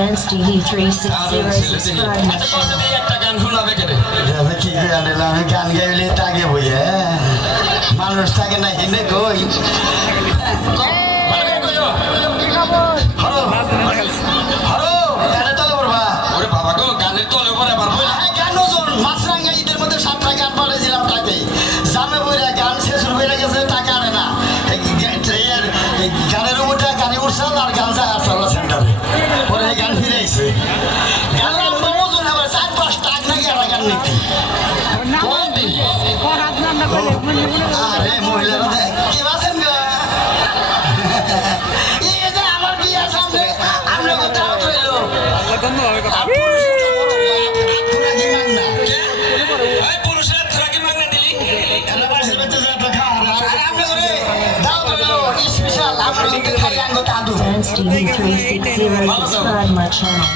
Dance TV 360 subscribe my channel. কি গান আমি গান গাইলে তাকে বইয়ে মানুষ থাকে না হিনে কই হরো হরো গানে তলে পড়বা ওরে বাবা গো গানের তলে পরে আবার বই গান নজন মাছরাঙ্গা ঈদের মধ্যে 7টা গান পাঠাইছিলাম তাকে জামে বইরা গান শেষ হয়ে গেছে টাকা আনে না গানের উপরটা গানে উঠছাল আর গান যায় আসল সেন্টারে পরে গান ফিরে আইছে গান ওজন আবার 4-5 টাকা নাকি আর গান নিতে আরে মহিলারা কি আছেন গা এই যে আমার বিয়ার সামনে আমরা কথা হইলো পুরুষের ট্রাকে মাগনা দিলি Dance TV 360 subscribe my channel.